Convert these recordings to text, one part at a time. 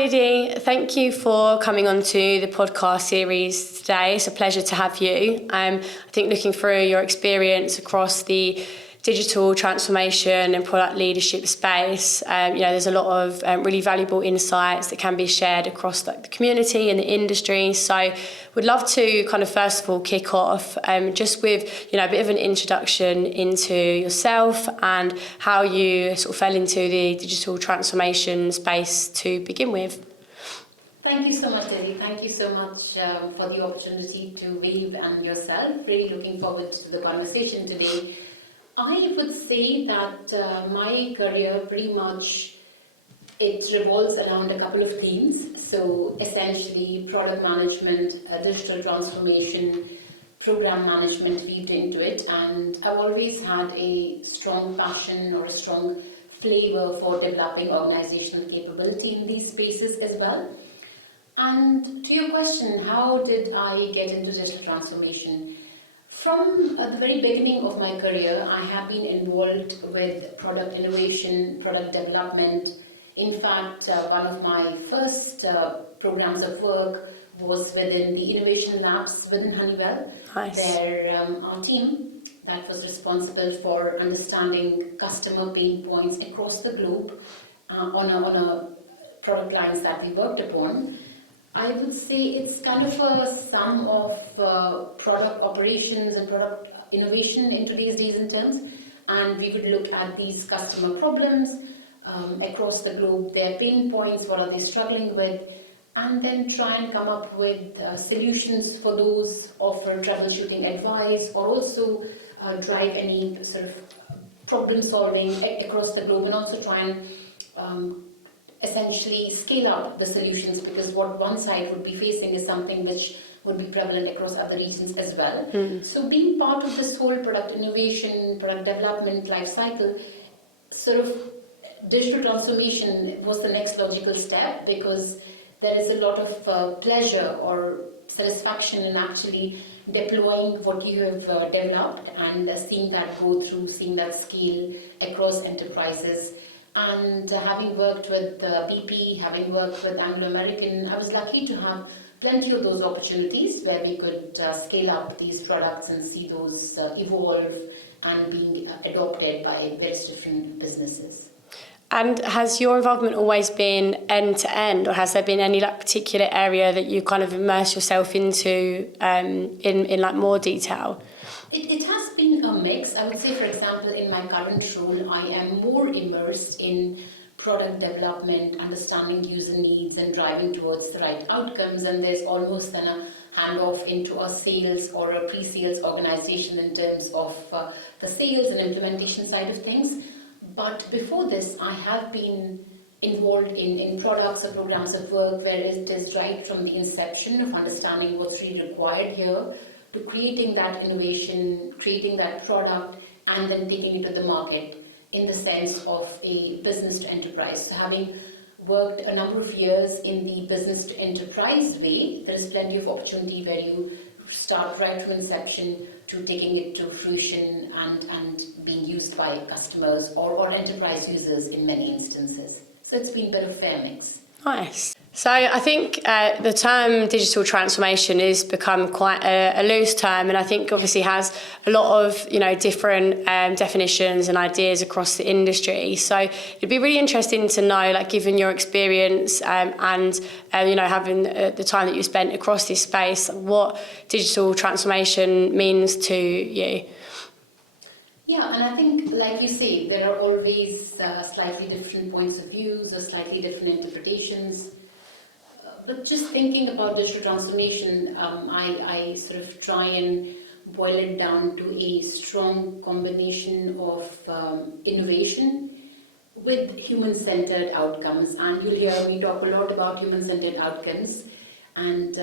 Nidhi, thank you for coming on to the podcast series today. It's a pleasure to have you. I think looking through your experience across the digital transformation and product leadership space, there's a lot of really valuable insights that can be shared across the community and the industry. So would love to kind of first of all kick off just with a bit of an introduction into yourself and how you sort of fell into the digital transformation space to begin with. Thank you so much, Nidhi. Thank you so much for the opportunity to weave and yourself. Really looking forward to the conversation today. I would say that my career pretty much, it revolves around a couple of themes. So essentially product management, digital transformation, program management weaved into it. And I've always had a strong passion or a strong flavor for developing organizational capability in these spaces as well. And to your question, how did I get into digital transformation? From the very beginning of my career, I have been involved with product innovation, product development. In fact, one of my first programs of work was within the innovation labs within Honeywell. Nice. Where our team that was responsible for understanding customer pain points across the globe on a product lines that we worked upon. I would say it's kind of a sum of product operations and product innovation in today's days and terms. And we would look at these customer problems across the globe, their pain points, what are they struggling with, and then try and come up with solutions for those, offer troubleshooting advice, or also drive any sort of problem solving across the globe, and also try and essentially scale up the solutions, because what one side would be facing is something which would be prevalent across other regions as well. So being part of this whole product innovation, product development life cycle, sort of digital transformation was the next logical step, because there is a lot of pleasure or satisfaction in actually deploying what you have developed and seeing that go through, seeing that scale across enterprises. And having worked with BP, having worked with Anglo-American, I was lucky to have plenty of those opportunities where we could scale up these products and see those evolve and being adopted by various different businesses. And has your involvement always been end to end, or has there been any particular area that you kind of immerse yourself into in more detail? It has been a mix. I would say, for example, in my current role, I am more immersed in product development, understanding user needs and driving towards the right outcomes, and there's almost then a handoff into a sales or a pre-sales organization in terms of the sales and implementation side of things. But before this, I have been involved in products or programs of work where it is right from the inception of understanding what's really required here, to creating that innovation, creating that product, and then taking it to the market in the sense of a business to enterprise. So having worked a number of years in the business to enterprise way, there is plenty of opportunity where you start right from inception to taking it to fruition and being used by customers or enterprise users in many instances. So it's been a bit of a fair mix. Nice. So I think the term digital transformation has become quite a loose term, and I think obviously has a lot of different definitions and ideas across the industry. So it'd be really interesting to know, given your experience and having the time that you spent across this space, what digital transformation means to you. Yeah, and I think, like you say, there are always slightly different points of views or slightly different interpretations. But just thinking about digital transformation, I sort of try and boil it down to a strong combination of innovation with human-centered outcomes. And you'll hear me talk a lot about human-centered outcomes. And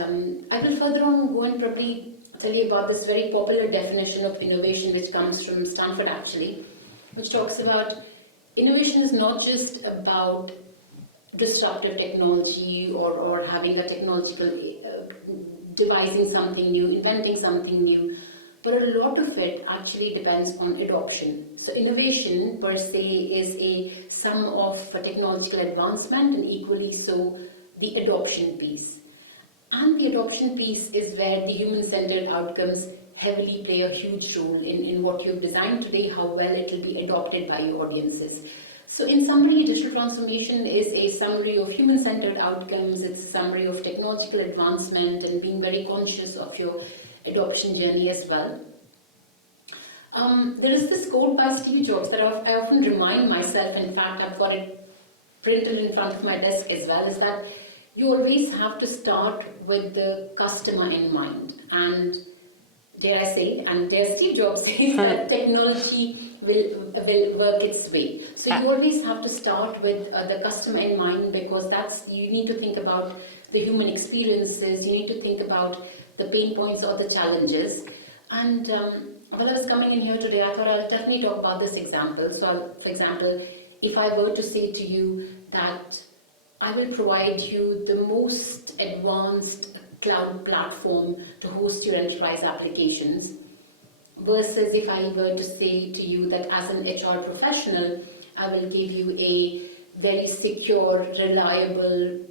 I will further on go and probably tell you about this very popular definition of innovation, which comes from Stanford actually, which talks about innovation is not just about disruptive technology or having a technological, devising something new, inventing something new, but a lot of it actually depends on adoption. So innovation per se is a sum of technological advancement, and equally so the adoption piece. And the adoption piece is where the human-centered outcomes heavily play a huge role in what you've designed today, how well it will be adopted by your audiences. So in summary, digital transformation is a summary of human-centered outcomes, it's a summary of technological advancement and being very conscious of your adoption journey as well. There is this quote by Steve Jobs that I often remind myself, in fact I've got it printed in front of my desk as well, is that you always have to start with the customer in mind. And dare I say, and dare Steve Jobs say, that technology will work its way. So you always have to start with the customer in mind, because you need to think about the human experiences, you need to think about the pain points or the challenges. And while I was coming in here today, I thought I'll definitely talk about this example. So for example, if I were to say to you that I will provide you the most advanced cloud platform to host your enterprise applications, versus if I were to say to you that as an HR professional, I will give you a very secure, reliable,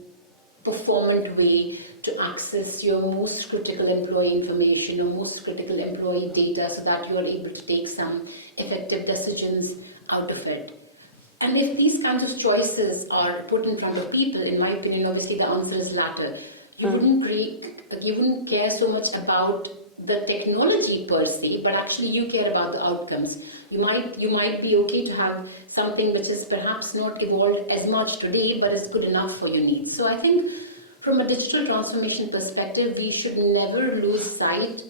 performant way to access your most critical employee information or most critical employee data so that you are able to take some effective decisions out of it. And if these kinds of choices are put in front of people, in my opinion, obviously the answer is latter. You wouldn't care so much about the technology per se, but actually you care about the outcomes. You might be okay to have something which is perhaps not evolved as much today, but is good enough for your needs. So I think from a digital transformation perspective, we should never lose sight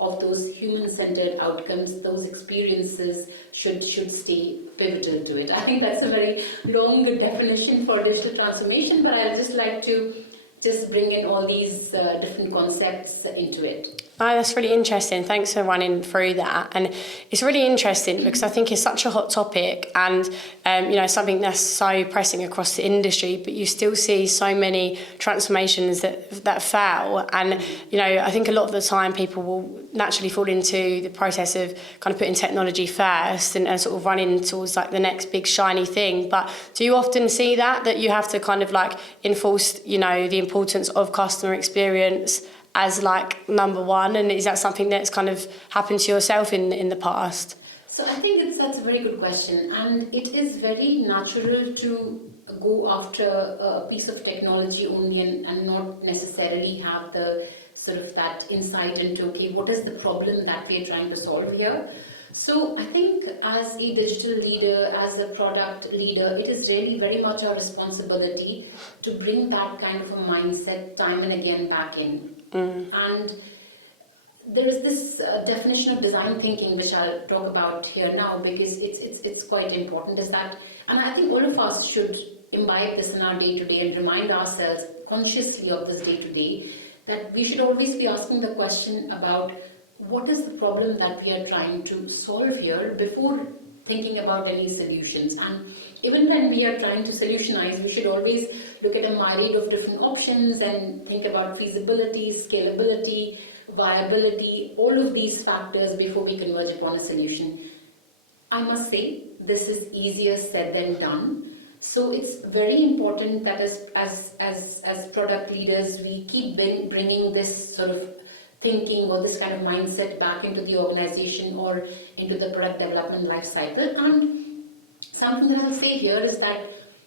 of those human-centered outcomes. Those experiences should stay pivotal to it. I think that's a very long definition for digital transformation, but I'd just like to bring in all these different concepts into it. Oh, that's really interesting. Thanks for running through that. And it's really interesting because I think it's such a hot topic and, something that's so pressing across the industry, but you still see so many transformations that fail. And, I think a lot of the time people will naturally fall into the process of kind of putting technology first and sort of running towards like the next big shiny thing. But do you often see that you have to kind of like enforce, the importance of customer experience as like number one, and is that something that's kind of happened to yourself in the past? So I think that's a very good question, and it is very natural to go after a piece of technology only and not necessarily have the sort of that insight into, okay, what is the problem that we are trying to solve here? So I think as a digital leader, as a product leader, it is really very much our responsibility to bring that kind of a mindset time and again back in. And there is this definition of design thinking which I'll talk about here now, because it's quite important, is that, and I think all of us should imbibe this in our day-to-day and remind ourselves consciously of this day-to-day, that we should always be asking the question about what is the problem that we are trying to solve here before thinking about any solutions. And even when we are trying to solutionize, we should always look at a myriad of different options and think about feasibility, scalability, viability, all of these factors before we converge upon a solution. I must say, this is easier said than done. So it's very important that as product leaders, we keep bringing this sort of thinking or this kind of mindset back into the organization or into the product development life cycle. And something that I'll say here is that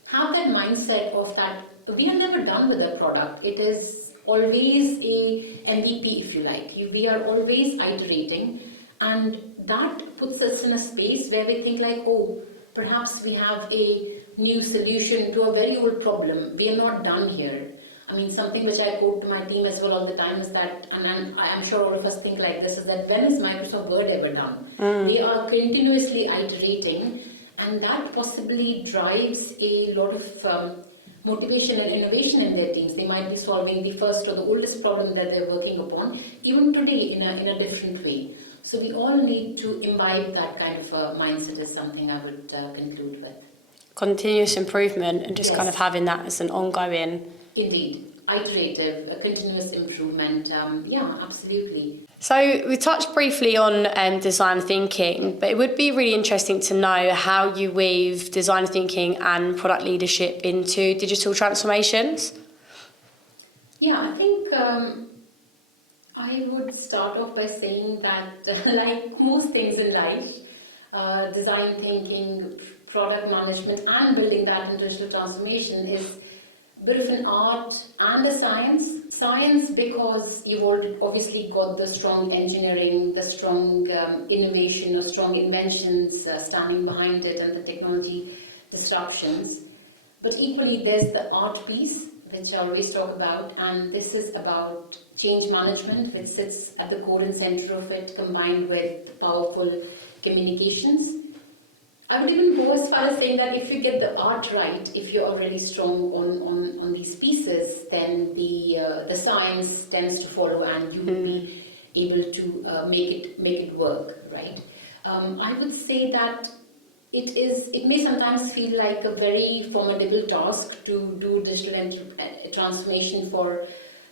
have that mindset of that we are never done with a product. It is always a MVP, if you like. We are always iterating, and that puts us in a space where we think like, oh, perhaps we have a new solution to a very old problem. We are not done here. I mean, something which I quote to my team as well all the time is that, and I'm sure all of us think like this, is that when is Microsoft Word ever done? They are continuously iterating, and that possibly drives a lot of motivation and innovation in their teams. They might be solving the first or the oldest problem that they're working upon, even today in a different way. So we all need to imbibe that kind of mindset is something I would conclude with. Continuous improvement and just kind of having that as an ongoing... Indeed. Iterative, continuous improvement. Yeah, absolutely. So we touched briefly on design thinking, but it would be really interesting to know how you weave design thinking and product leadership into digital transformations. Yeah, I think I would start off by saying that, like most things in life, design thinking, product management, and building that in digital transformation is a bit of an art and a science. Science because you've obviously got the strong engineering, the strong innovation or strong inventions standing behind it, and the technology disruptions. But equally, there's the art piece, which I always talk about, and this is about change management, which sits at the core and center of it, combined with powerful communications. I would even go as far as saying that if you get the art right, if you're already strong on these pieces, then the science tends to follow, and you will be able to make it work, right? I would say that it may sometimes feel like a very formidable task to do digital transformation for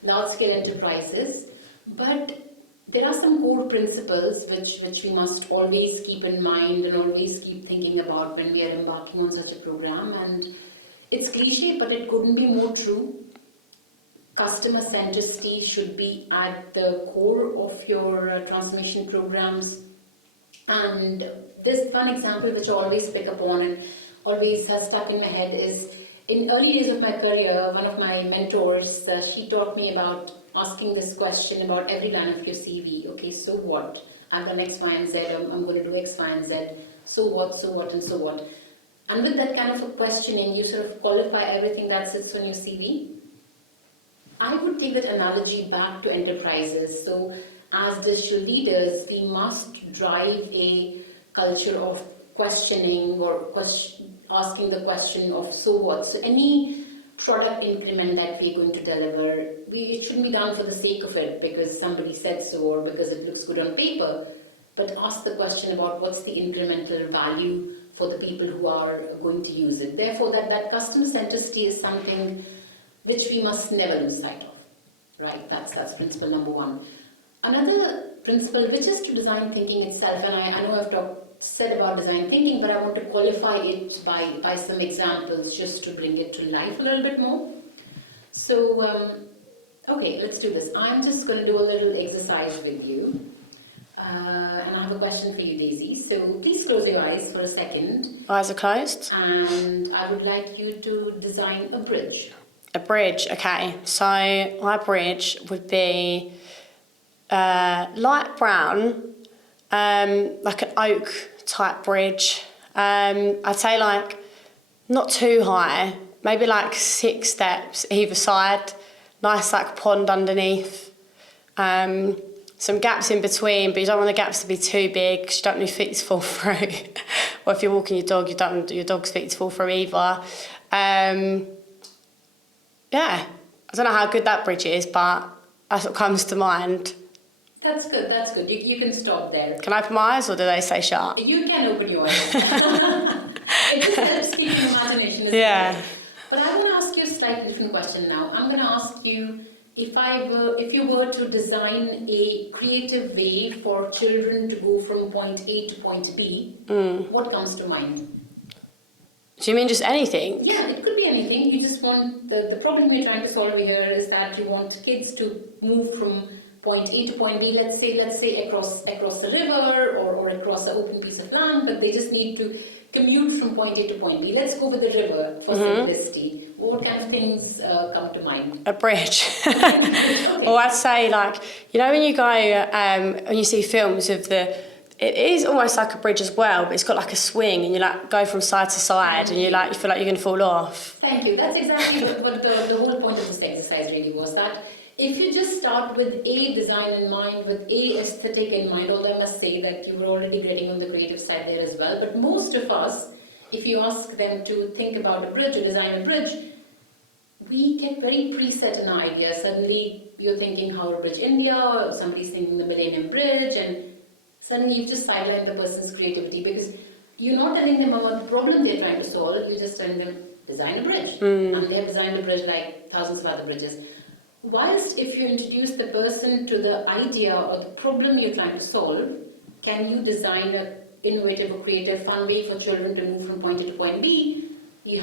large-scale enterprises, but there are some core principles which we must always keep in mind and always keep thinking about when we are embarking on such a program. And it's cliche, but it couldn't be more true. Customer centricity should be at the core of your transformation programs. And this one example which I always pick up on and always has stuck in my head is, in early days of my career, one of my mentors, she taught me about asking this question about every line of your CV. Okay, so what? I've done X, Y, and Z. I'm going to do X, Y, and Z. So what, and so what? And with that kind of a questioning, you sort of qualify everything that sits on your CV. I would take that analogy back to enterprises. So as digital leaders, we must drive a culture of questioning or asking the question of so what. So any product increment that we're going to deliver, it shouldn't be done for the sake of it because somebody said so or because it looks good on paper, but ask the question about what's the incremental value for the people who are going to use it. Therefore, that customer centricity is something which we must never lose sight of, right? That's principle number one. Another principle, which is to design thinking itself, and I know I've said about design thinking, but I want to qualify it by some examples just to bring it to life a little bit more. So, okay, let's do this. I'm just going to do a little exercise with you. And I have a question for you, Daisy. So please close your eyes for a second. Eyes are closed. And I would like you to design a bridge. A bridge, okay. So my bridge would be light brown, like an oak type bridge. I'd say like not too high, maybe like 6 steps either side, nice like pond underneath. Some gaps in between, but you don't want the gaps to be too big because you don't want your feet to fall through. Or if you're walking your dog, you don't want your dog's feet to fall through either. Yeah, I don't know how good that bridge is, but that's what comes to mind. That's good, that's good. You can stop there. Can I open my eyes or do they stay shut? You can open your eyes. It just helps keep your imagination. Yeah. But I want to ask you a slightly different question now. I'm going to ask you, if you were to design a creative way for children to go from point A to point B, what comes to mind? Do you mean just anything? Yeah, it could be anything. You just want, the problem we're trying to solve here is that you want kids to move from point A to point B, let's say across the river or across an open piece of land, but they just need to commute from point A to point B. Let's go with the river for simplicity. What kind of things come to mind? A bridge. Okay. Or I'd say like, you know when you go, when you see films of it is almost like a bridge as well, but it's got like a swing and you like go from side to side and you feel like you're going to fall off. Thank you. That's exactly what the whole point of this exercise really was, that if you just start with a design in mind, with a aesthetic in mind, although I must say that you were already getting on the creative side there as well, but most of us, if you ask them to think about a bridge or design a bridge, we get very preset in our idea. Suddenly you're thinking Howrah Bridge, India, or somebody's thinking the Millennium Bridge, and suddenly you've just sidelined the person's creativity because you're not telling them about the problem they're trying to solve, you're just telling them, design a bridge. And they've designed a bridge like thousands of other bridges. Whilst if you introduce the person to the idea or the problem you're trying to solve, can you design an innovative or creative, fun way for children to move from point A to point B? You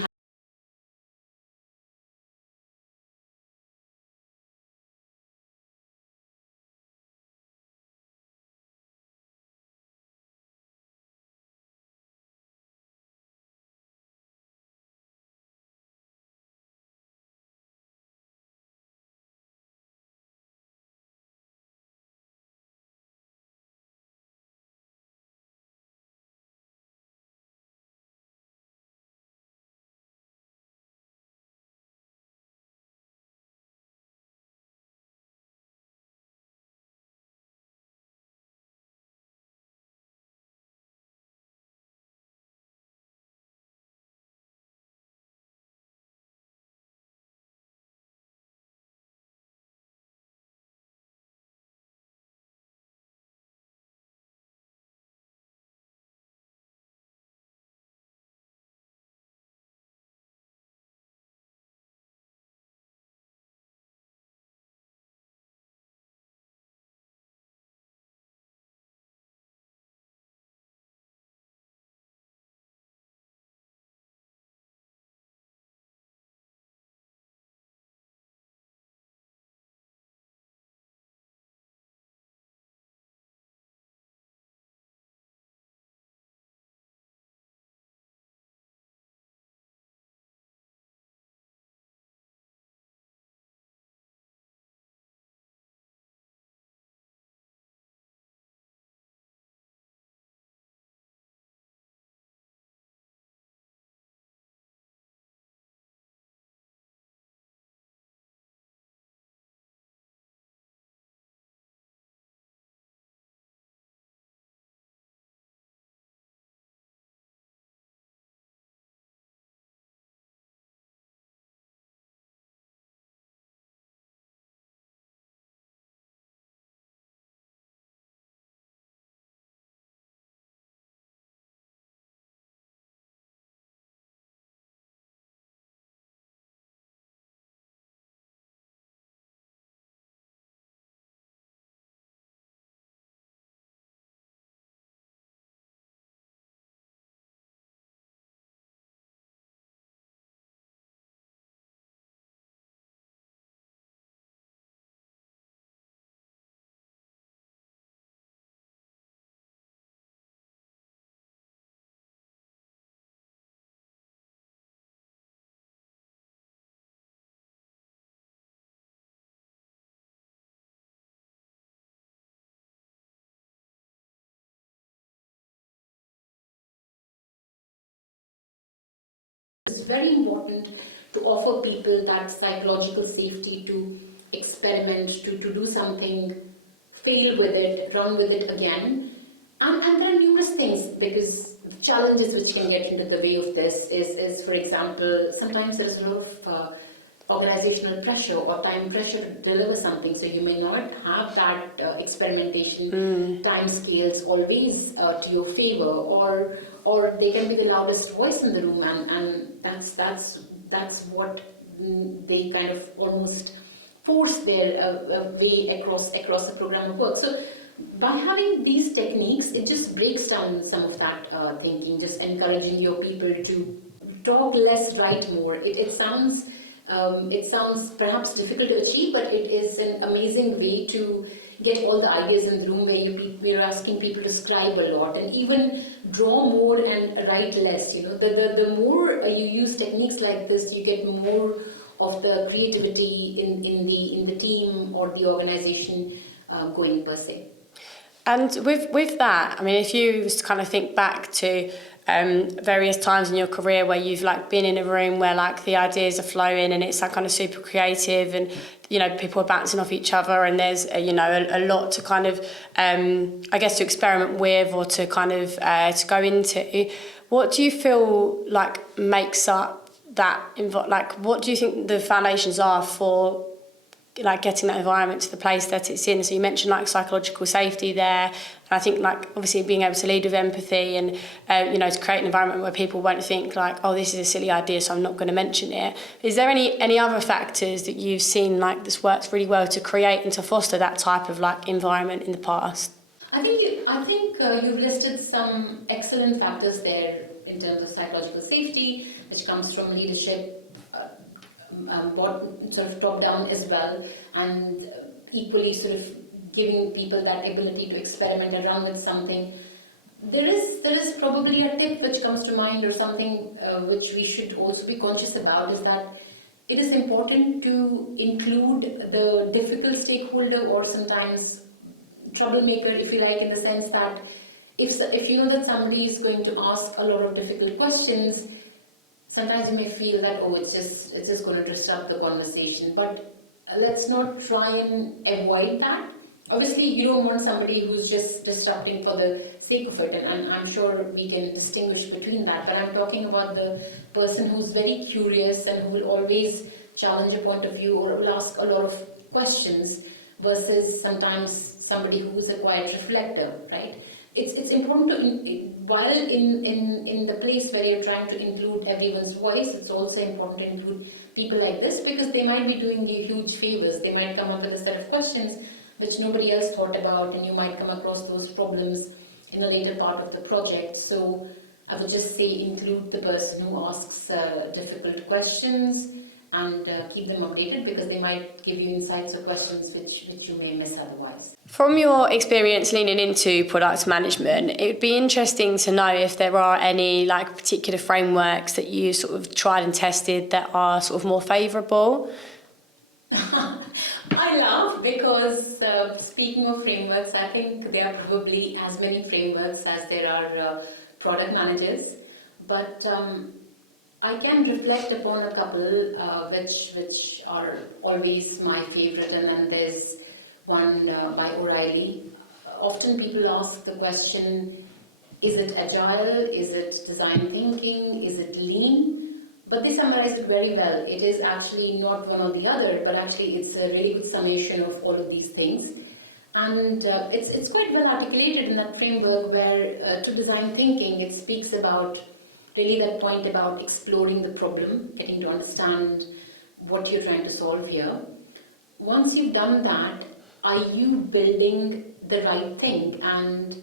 very important to offer people that psychological safety to experiment, to do something, fail with it, run with it again. And there are numerous things, because the challenges which can get into the way of this is for example, sometimes there is a lot of organizational pressure or time pressure to deliver something, so you may not have that experimentation time scales always to your favor, or they can be the loudest voice in the room, and that's what they kind of almost force their way across the program of work. So by having these techniques, it just breaks down some of that thinking, just encouraging your people to talk less, write more. It sounds perhaps difficult to achieve, but it is an amazing way to get all the ideas in the room, where you're asking people to scribe a lot and even draw more and write less. The more you use techniques like this, you get more of the creativity in the team or the organization going per se. And with that, I mean, if you was to kind of think back to various times in your career where you've like been in a room where like the ideas are flowing and it's like kind of super creative, and people are bouncing off each other, and there's a lot to kind of I guess to experiment with, or to kind of to go into. What do you feel like makes up that like what do you think the foundations are for like getting that environment to the place that it's in? So you mentioned like psychological safety there, and I think like obviously being able to lead with empathy, and to create an environment where people won't think like, oh, this is a silly idea, so I'm not going to mention it. Is there any other factors that you've seen like this works really well to create and to foster that type of like environment in the past? I think you've listed some excellent factors there in terms of psychological safety, which comes from leadership, sort of top down as well, and equally sort of giving people that ability to experiment and run with something. There is probably a tip which comes to mind, or something which we should also be conscious about, is that it is important to include the difficult stakeholder, or sometimes troublemaker, if you like, in the sense that if you know that somebody is going to ask a lot of difficult questions, sometimes you may feel that, oh, it's just going to disrupt the conversation. But let's not try and avoid that. Obviously, you don't want somebody who's just disrupting for the sake of it, and I'm sure we can distinguish between that. But I'm talking about the person who's very curious and who will always challenge a point of view, or will ask a lot of questions, versus sometimes somebody who's a quiet reflector, right? It's important to, while in the place where you're trying to include everyone's voice, it's also important to include people like this, because they might be doing you huge favors. They might come up with a set of questions which nobody else thought about, and you might come across those problems in a later part of the project. So I would just say include the person who asks difficult questions, and keep them updated, because they might give you insights or questions which you may miss otherwise. From your experience leaning into product management, it would be interesting to know if there are any like particular frameworks that you sort of tried and tested that are sort of more favourable. I laugh because speaking of frameworks, I think there are probably as many frameworks as there are product managers, but I can reflect upon a couple which are always my favourite, and then there's one by O'Reilly. Often people ask the question, is it agile, is it design thinking, is it lean? But they summarized it very well. It is actually not one or the other, but actually it's a really good summation of all of these things. And it's quite well articulated in that framework, where to design thinking, it speaks about really that point about exploring the problem, getting to understand what you're trying to solve here. Once you've done that, are you building the right thing? And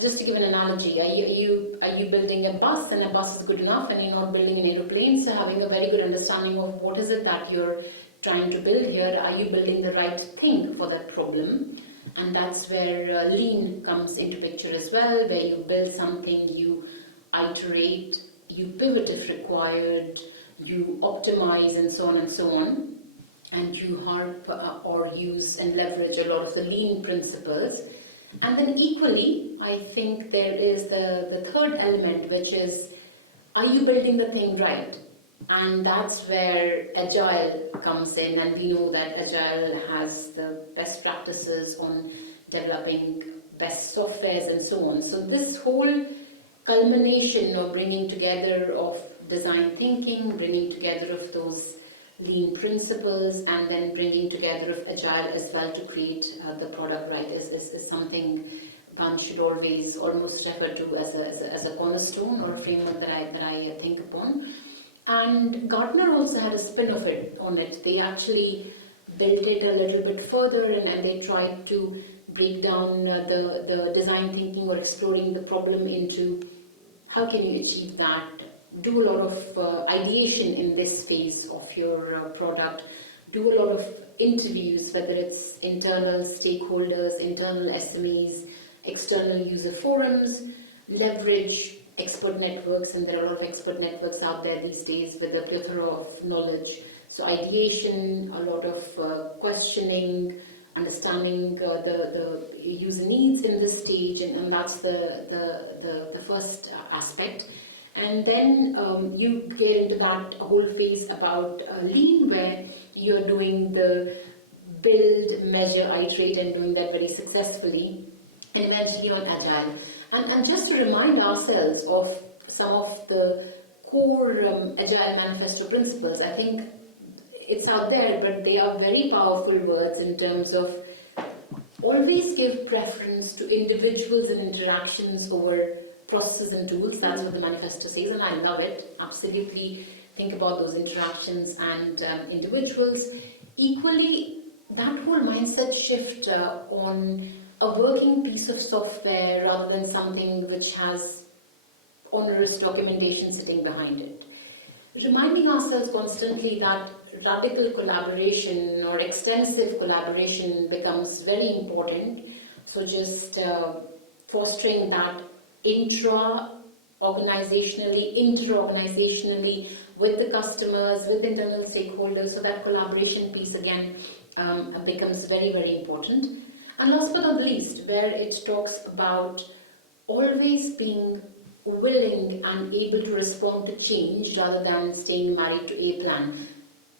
just to give an analogy, are you building a bus, and a bus is good enough, and you're not building an aeroplane? So having a very good understanding of what is it that you're trying to build here, are you building the right thing for that problem? And that's where lean comes into picture as well, where you build something, you iterate, you pivot if required, you optimize, and so on and so on, and you harp or use and leverage a lot of the lean principles. And then equally, I think there is the third element, which is, are you building the thing right? And that's where Agile comes in, and we know that Agile has the best practices on developing best softwares and so on. So this whole culmination of bringing together of design thinking, bringing together of those lean principles, and then bringing together of Agile as well to create the product, right, is something one should always almost refer to as a cornerstone or a framework that I think upon. And Gartner also had a spin of it on it. They actually built it a little bit further, and they tried to break down the design thinking or exploring the problem into how can you achieve that. Do a lot of ideation in this phase of your product. Do a lot of interviews, whether it's internal stakeholders, internal SMEs, external user forums, leverage expert networks, and there are a lot of expert networks out there these days with a plethora of knowledge. So ideation, a lot of questioning, understanding the user needs in this stage, and that's the first aspect. And then you get into that whole phase about lean, where you're doing the build, measure, iterate, and doing that very successfully, and eventually on agile. And just to remind ourselves of some of the core Agile Manifesto principles, I think it's out there, but they are very powerful words in terms of always give preference to individuals and interactions over processes and tools. That's what the manifesto says, and I love it. Absolutely think about those interactions and individuals. Equally, that whole mindset shift on a working piece of software rather than something which has onerous documentation sitting behind it. Reminding ourselves constantly that radical collaboration or extensive collaboration becomes very important. So just fostering that intra-organizationally, inter-organizationally with the customers, with internal stakeholders, so that collaboration piece again becomes very, very important. And last but not least, where it talks about always being willing and able to respond to change rather than staying married to a plan.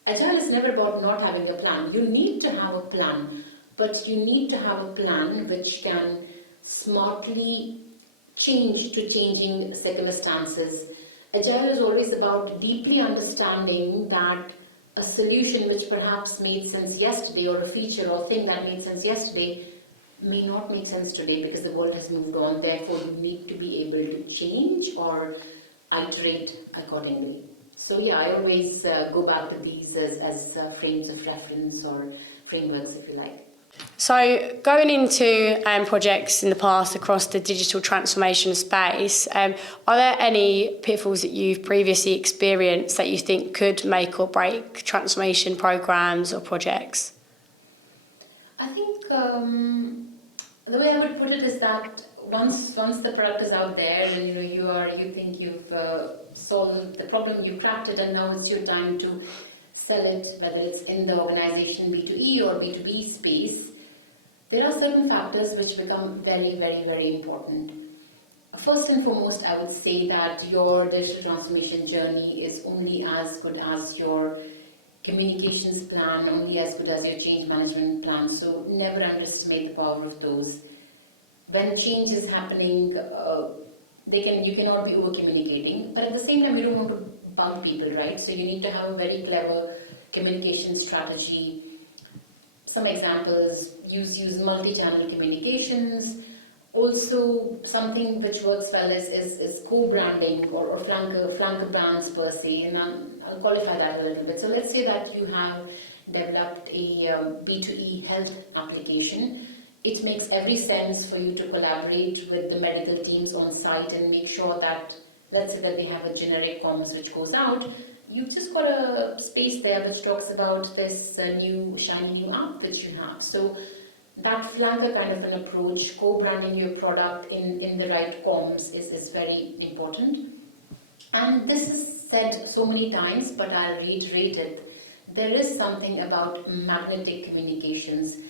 Agile is never about not having a plan. You need to have a plan, but you need to have a plan which can smartly change to changing circumstances. Agile is always about deeply understanding that a solution which perhaps made sense yesterday, or a feature or thing that made sense yesterday, may not make sense today because the world has moved on. Therefore, you need to be able to change or iterate accordingly. So yeah, I always go back to these as frames of reference or frameworks, if you like. So going into projects in the past across the digital transformation space, are there any pitfalls that you've previously experienced that you think could make or break transformation programs or projects? I think the way I would put it is that once the product is out there and you think you've solved the problem, you cracked it, and now it's your time to sell it, whether it's in the organization B2E or B2B space, there are certain factors which become very, very, very important. First and foremost, I would say that your digital transformation journey is only as good as your communications plan, only as good as your change management plan. So never underestimate the power of those. When change is happening, you cannot be over communicating, but at the same time, you don't want to bug people, right? So you need to have a very clever communication strategy. Some examples: use multi-channel communications. Also, something which works well is co-branding or flanker brands per se, and I'll qualify that a little bit. So let's say that you have developed a B2E health application. It makes every sense for you to collaborate with the medical teams on site and make sure that, let's say that they have a generic comms which goes out. You've just got a space there which talks about this new shiny new app which you have. So that flanker kind of an approach, co-branding your product in the right comms is very important. And this is said so many times, but I'll reiterate it. There is something about magnetic communications.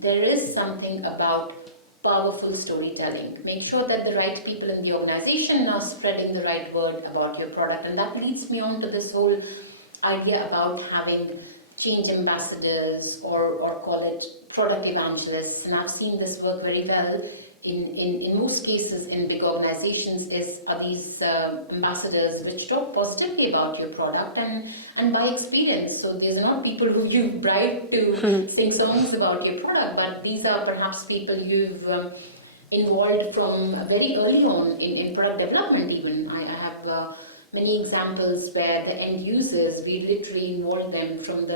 There is something about powerful storytelling. Make sure that the right people in the organization are spreading the right word about your product. And that leads me on to this whole idea about having change ambassadors or call it product evangelists. And I've seen this work very well in most cases in big organizations are these ambassadors which talk positively about your product and by experience. So these are not people who you bribe to sing songs about your product, but these are perhaps people you've involved from very early on in product development even. I have many examples where the end users, we literally involve them from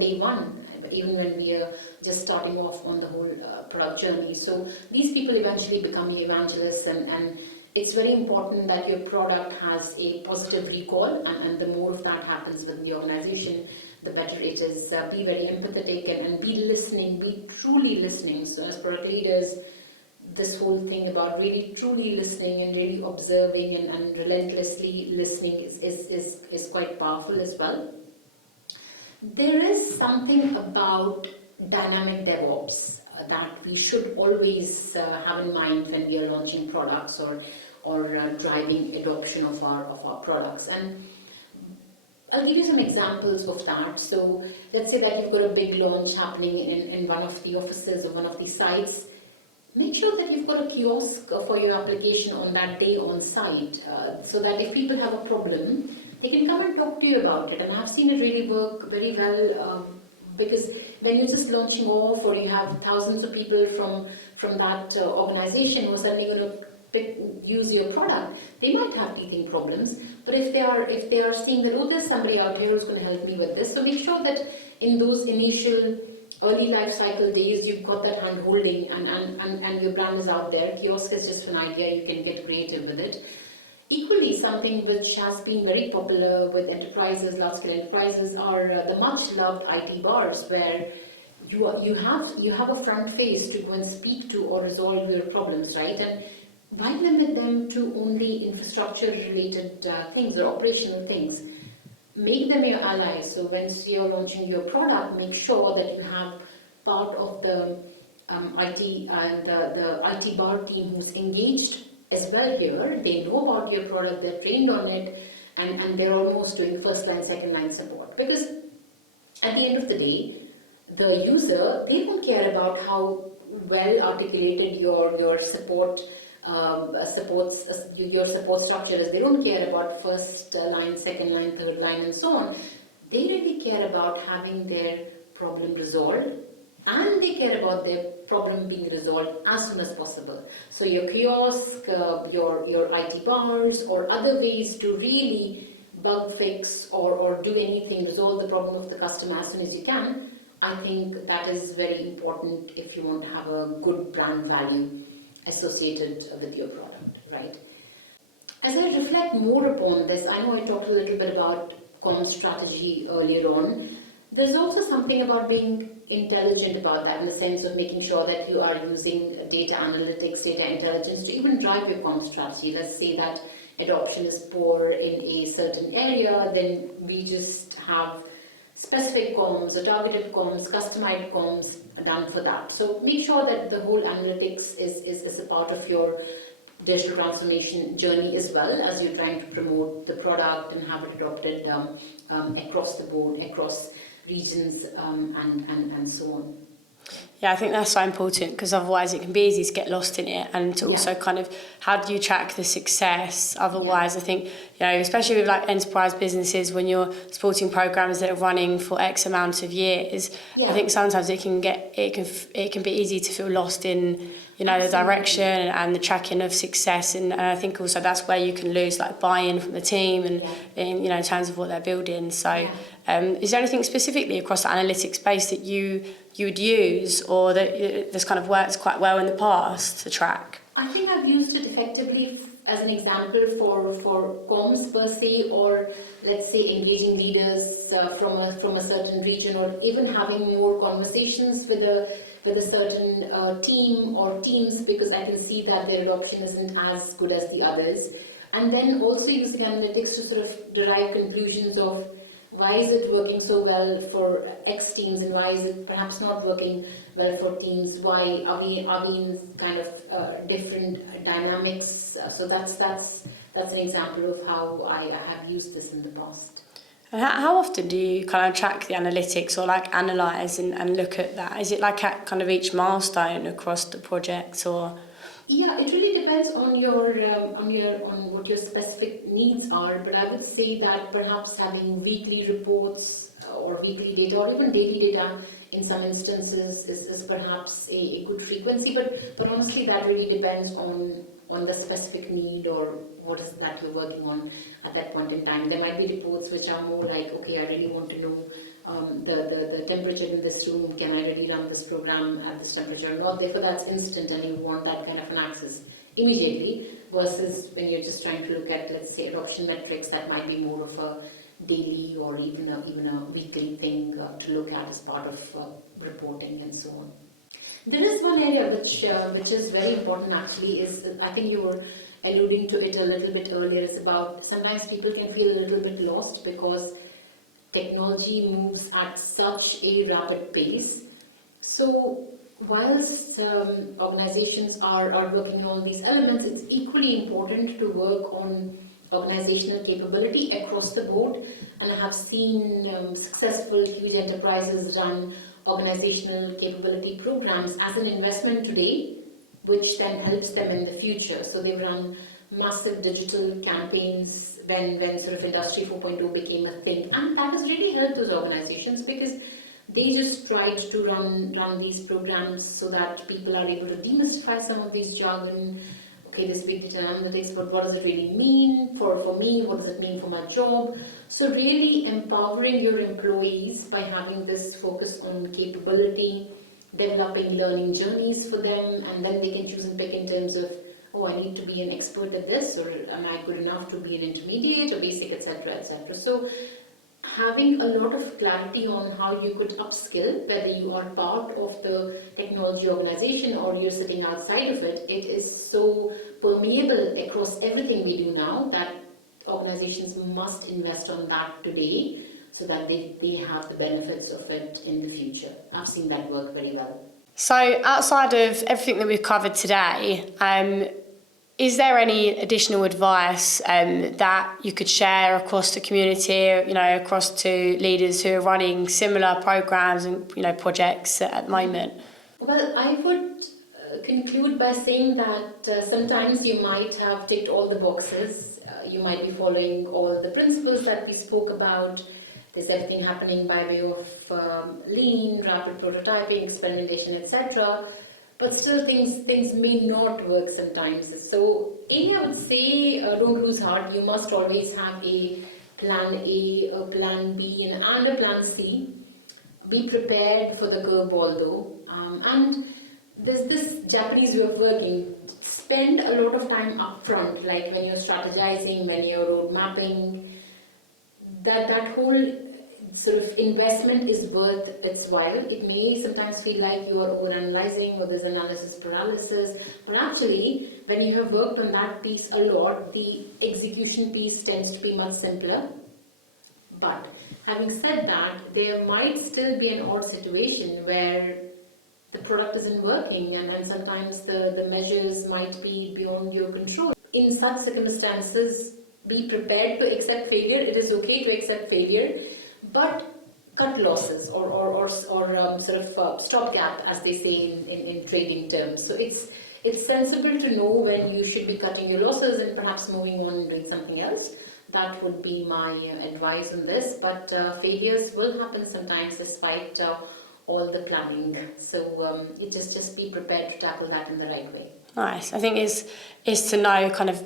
day one, even when we are just starting off on the whole product journey. So these people eventually becoming evangelists, and it's very important that your product has a positive recall, and the more of that happens within the organization, the better it is. Be very empathetic and be listening, be truly listening. So as product leaders, this whole thing about really truly listening and really observing and relentlessly listening is quite powerful as well. There is something about dynamic DevOps that we should always have in mind when we are launching products or driving adoption of our products. And I'll give you some examples of that. So let's say that you've got a big launch happening in one of the offices or one of the sites. Make sure that you've got a kiosk for your application on that day on site, so that if people have a problem, they can come and talk to you about it. And I've seen it really work very well, because when you're just launching off, or you have thousands of people from that organization who are suddenly going to use your product, they might have teething problems. But if they are seeing that, oh, there's somebody out here who's going to help me with this, so make sure that in those initial early life cycle days, you've got that hand holding and your brand is out there. Kiosk is just an idea, you can get creative with it. Equally, something which has been very popular with enterprises, large-scale enterprises, are the much-loved IT bars, where you have a front face to go and speak to or resolve your problems, right? And why limit them to only infrastructure-related things or operational things? Make them your allies. So when you're launching your product, make sure that you have part of the IT and the IT bar team who's engaged as well here. They know about your product, they're trained on it, and they're almost doing first line, second line support. Because at the end of the day, the user, they don't care about how well articulated your support your support structure is. They don't care about first line, second line, third line, and so on. They really care about having their problem resolved, and they care about their problem being resolved as soon as possible. So your kiosk, your IT bars, or other ways to really bug fix or do anything, resolve the problem of the customer as soon as you can, I think that is very important if you want to have a good brand value associated with your product, right? As I reflect more upon this, I know I talked a little bit about comm strategy earlier on. There's also something about being intelligent about that, in the sense of making sure that you are using data analytics, data intelligence to even drive your comm strategy. Let's say that adoption is poor in a certain area, then we just have specific comms or targeted comms, customized comms done for that. So make sure that the whole analytics is a part of your digital transformation journey, as well as you're trying to promote the product and have it adopted across the board, across regions, and so on. Yeah, I think that's so important, because otherwise it can be easy to get lost in it, and to also kind of, how do you track the success? Otherwise, I think, especially with like enterprise businesses, when you're supporting programs that are running for X amount of years, I think sometimes it can be easy to feel lost in the direction and the tracking of success, and I think also that's where you can lose like buy-in from the team and in terms of what they're building. So is there anything specifically across the analytics space that you would use, or that this kind of works quite well in the past to track? I think I've used it effectively as an example for comms per se, or let's say engaging leaders from a certain region, or even having more conversations with a certain team or teams, because I can see that their adoption isn't as good as the others. And then also using analytics to sort of derive conclusions of Why is it working so well for X teams, and why is it perhaps not working well for teams? Why are we in kind of different dynamics? So that's an example of how I have used this in the past. And how often do you kind of track the analytics or like analyse and look at that? Is it like at kind of each milestone across the project, or? Yeah, it really depends on on what your specific needs are. But I would say that perhaps having weekly reports or weekly data or even daily data in some instances is perhaps a good frequency. But honestly, that really depends on the specific need or what is that you're working on at that point in time. There might be reports which are more like, okay, I really want to know the temperature in this room, can I really run this program at this temperature or not? Therefore, that's instant and you want that kind of an access immediately, versus when you're just trying to look at, let's say, adoption metrics, that might be more of a daily or even a weekly thing to look at as part of reporting and so on. There is one area which is very important actually, is I think you were alluding to it a little bit earlier, is about sometimes people can feel a little bit lost because technology moves at such a rapid pace. So whilst organizations are working on all these elements, it's equally important to work on organizational capability across the board. And I have seen successful huge enterprises run organizational capability programs as an investment today, which then helps them in the future. So they run massive digital campaigns when sort of Industry 4.0 became a thing, and that has really helped those organizations because they just tried to run these programs so that people are able to demystify some of these jargon. Okay, this big data analytics, but what does it really mean for me? What does it mean for my job? So really empowering your employees by having this focus on capability, developing learning journeys for them, and then they can choose and pick in terms of, oh, I need to be an expert at this, or am I good enough to be an intermediate or basic, etc., etc. So having a lot of clarity on how you could upskill, whether you are part of the technology organization or you're sitting outside of it, it is so permeable across everything we do now that organizations must invest on that today so that they have the benefits of it in the future. I've seen that work very well. So outside of everything that we've covered today, is there any additional advice that you could share across the community, across to leaders who are running similar programs and projects at the moment? Well, I would conclude by saying that sometimes you might have ticked all the boxes. You might be following all the principles that we spoke about. There's everything happening by way of lean, rapid prototyping, experimentation, etc. But still things may not work sometimes. So I would say don't lose heart. You must always have a plan A, a plan B, and a plan C. Be prepared for the curveball though. And there's this Japanese way of working. Spend a lot of time upfront, like when you're strategizing, when you're road mapping. That whole sort of investment is worth its while. It may sometimes feel like you are overanalyzing or there's analysis paralysis, but actually when you have worked on that piece a lot, the execution piece tends to be much simpler. But having said that, there might still be an odd situation where the product isn't working and sometimes the measures might be beyond your control. In such circumstances, be prepared to accept failure. It is okay to accept failure, but cut losses or sort of stopgap, as they say in trading terms. So it's sensible to know when you should be cutting your losses and perhaps moving on and doing something else. That would be my advice on this. But failures will happen sometimes despite all the planning. So just be prepared to tackle that in the right way. Nice. I think is to know kind of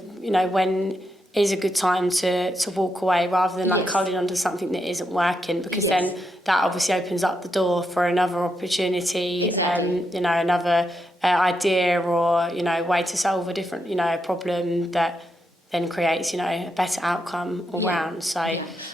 when is a good time to walk away rather than like holding on to something that isn't working, because then that obviously opens up the door for another opportunity, another idea or way to solve a different problem that then creates a better outcome all round. So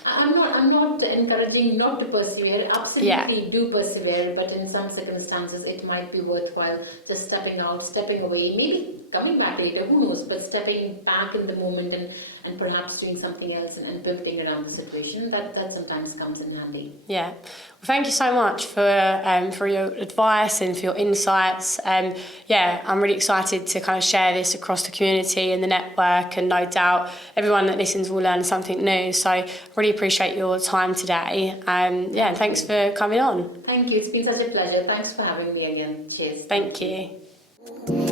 I'm I'm not encouraging not to persevere. Absolutely do persevere, but in some circumstances it might be worthwhile just stepping out, stepping away, maybe coming back later, who knows, but stepping back in the moment and perhaps doing something else and pivoting around the situation, that sometimes comes in handy. Yeah. Well, thank you so much for your advice and for your insights. Yeah, I'm really excited to kind of share this across the community and the network, and no doubt everyone that listens will learn something new. So really appreciate your time today. Yeah, and thanks for coming on. Thank you. It's been such a pleasure. Thanks for having me again. Cheers. Thank you.